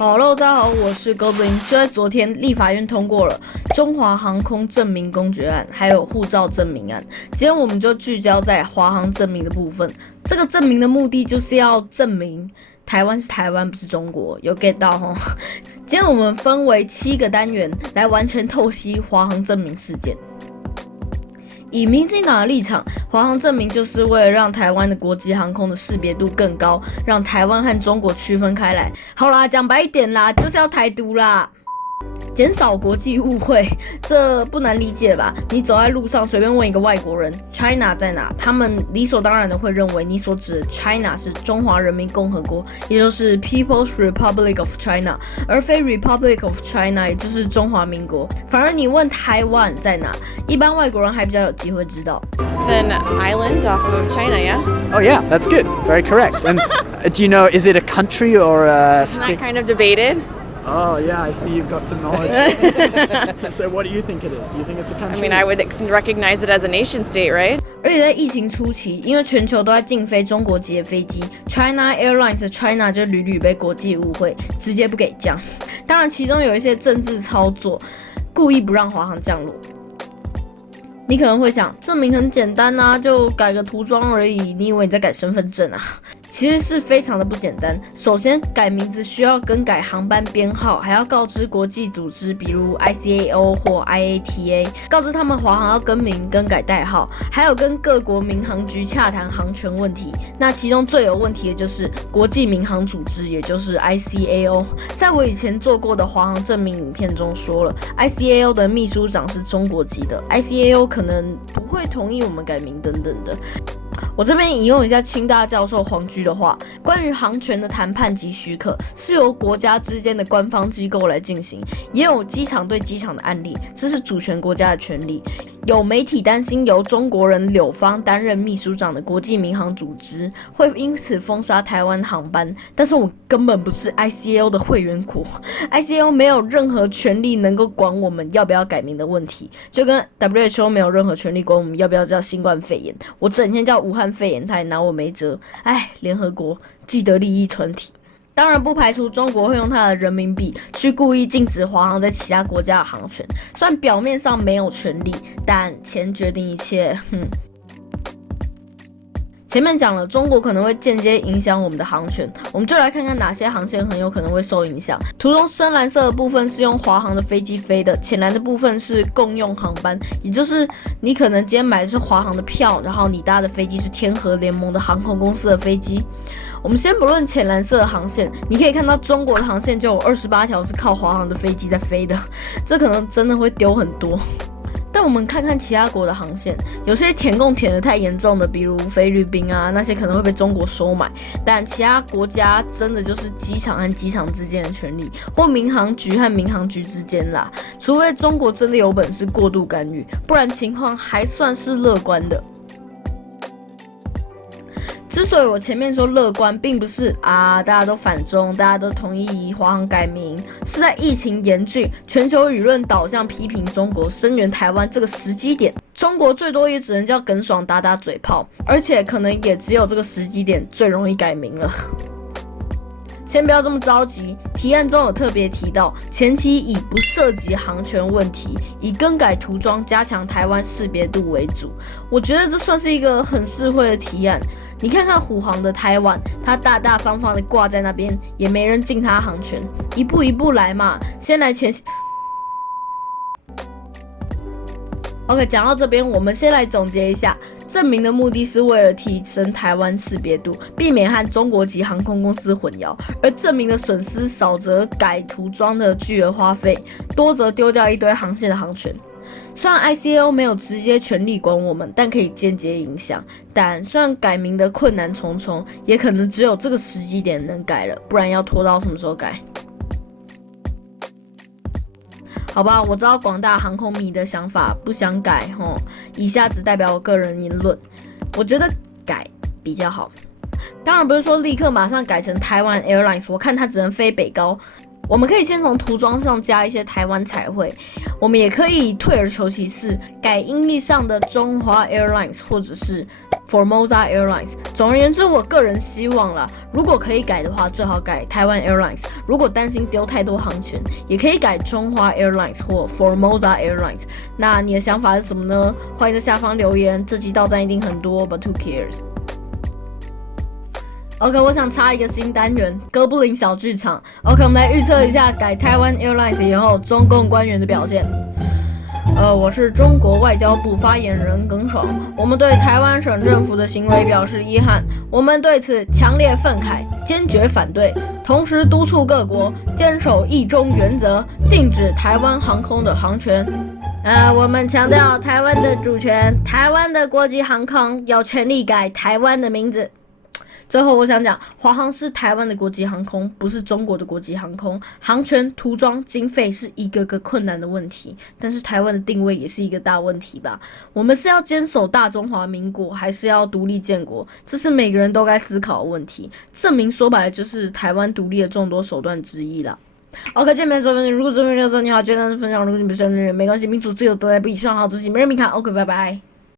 Hello，大家好，我是 Goblin。就在昨天，立法院通过了中华航空证明公决案，还有护照证明案。今天我们就聚焦在华航证明的部分。这个证明的目的就是要证明台湾是台湾，不是中国。有 get 到齁？今天我们分为7个单元来完全透析华航证明事件。以民进党的立场，华航证明就是为了让台湾的国际航空的识别度更高，让台湾和中国区分开来。好啦，讲白一点啦，就是要台独啦，减少国际误会，这不难理解吧？你走在路上随便问一个外国人 China 在哪，他们理所当然的会认为你所指的 China 是中华人民共和国，也就是 People's Republic of China， 而非 Republic of China， 也就是中华民国。反而你问台湾在哪，一般外国人还比较有机会知道。It's an island off of China, yeah? Oh yeah, that's good. Very correct. And do you know, is it a country or a Isn't that state? kind of debated? Oh yeah, I see you've got some knowledge. So what do you think it is? Do you think it's a country? I mean, I would recognize it as a nation state, right? 而且在疫情初期，因为全球都在禁飞中国籍的飞机 ，China Airlines 的 China 就屡屡被国际误会，直接不给降。当然，其中有一些政治操作，故意不让华航降落。你可能会想，证明很简单啊，就改个涂装而已。你以为你在改身份证啊？其实是非常的不简单。首先，改名字需要更改航班编号，还要告知国际组织，比如 ICAO 或 IATA， 告知他们华航要更名、更改代号，还有跟各国民航局洽谈航权问题。那其中最有问题的就是国际民航组织，也就是 ICAO。在我以前做过的华航证明影片中说了 ，ICAO 的秘书长是中国籍的 ，ICAO 可能不会同意我们改名等等的。我这边引用一下清大教授黄居的话，关于航权的谈判及许可是由国家之间的官方机构来进行，也有机场对机场的案例，这是主权国家的权利。有媒体担心由中国人柳芳担任秘书长的国际民航组织会因此封杀台湾航班，但是我根本不是 ICAO 的会员国 ，ICAO 没有任何权利能够管我们要不要改名的问题，就跟 WHO 没有任何权利管我们要不要叫新冠肺炎。我整天叫武汉肺炎，他也拿我没辙。哎，联合国既得利益团体。当然不排除中国会用它的人民币去故意禁止华航在其他国家的航权，虽然表面上没有权利，但钱决定一切。前面讲了，中国可能会间接影响我们的航权，我们就来看看哪些航线很有可能会受影响。图中深蓝色的部分是用华航的飞机飞的，浅蓝的部分是共用航班，也就是你可能今天买的是华航的票，然后你搭的飞机是天合联盟的航空公司的飞机。我们先不论浅蓝色的航线，你可以看到中国的航线就有28条是靠华航的飞机在飞的，这可能真的会丢很多。但我们看看其他国的航线，有些填供填得太严重的，比如菲律宾啊，那些可能会被中国收买。但其他国家真的就是机场和机场之间的权利，或民航局和民航局之间啦。除非中国真的有本事过度干预，不然情况还算是乐观的。之所以我前面说乐观，并不是大家都反中，大家都同意华航改名，是在疫情严峻、全球舆论导向批评中国、声援台湾这个时机点，中国最多也只能叫耿爽打打嘴炮，而且可能也只有这个时机点最容易改名了。先不要这么着急，提案中有特别提到，前期以不涉及航权问题，以更改涂装加强台湾识别度为主。我觉得这算是一个很智慧的提案。你看看虎航的台湾，它大大方方的挂在那边，也没人禁它航权，一步一步来嘛。先来前。OK， 讲到这边，我们先来总结一下。证明的目的是为了提升台湾识别度，避免和中国籍航空公司混淆。而证明的损失，少则改涂装的巨额花费，多则丢掉一堆航线的航权。虽然 ICAO 没有直接权力管我们，但可以间接影响。但虽然改名的困难重重，也可能只有这个时机点能改了，不然要拖到什么时候改？好吧，我知道广大航空迷的想法不想改以下只代表我个人言论。我觉得改比较好。当然不是说立刻马上改成台湾 Airlines， 我看它只能飞北高。我们可以先从涂装上加一些台湾彩绘，我们也可以退而求其次，改音译上的中华 Airlines 或者是 Formosa Airlines。总而言之，我个人希望啦，如果可以改的话，最好改台湾 Airlines。如果担心丢太多航权，也可以改中华 Airlines 或 Formosa Airlines。那你的想法是什么呢？欢迎在下方留言。这集到站一定很多 ，But who cares？OK， 我想插一个新单元，哥布林小剧场。OK， 我们来预测一下改台湾 Airlines 以后中共官员的表现。我是中国外交部发言人耿爽。我们对台湾省政府的行为表示遗憾，我们对此强烈愤慨，坚决反对，同时督促各国坚守一中原则，禁止台湾航空的航权。我们强调台湾的主权，台湾的国际航空有权利改台湾的名字。最后我想讲，华航是台湾的国际航空，不是中国的国际航空。航权、涂装、经费是一个个困难的问题，但是台湾的定位也是一个大问题吧？我们是要坚守大中华民国，还是要独立建国？这是每个人都该思考的问题。证明说白了就是台湾独立的众多手段之一啦。OK， 见面说分享，如果这边有你好，觉得分享，如果你不是人，没关系，民主自由都在不以上好执行，没人民看。OK， 拜拜。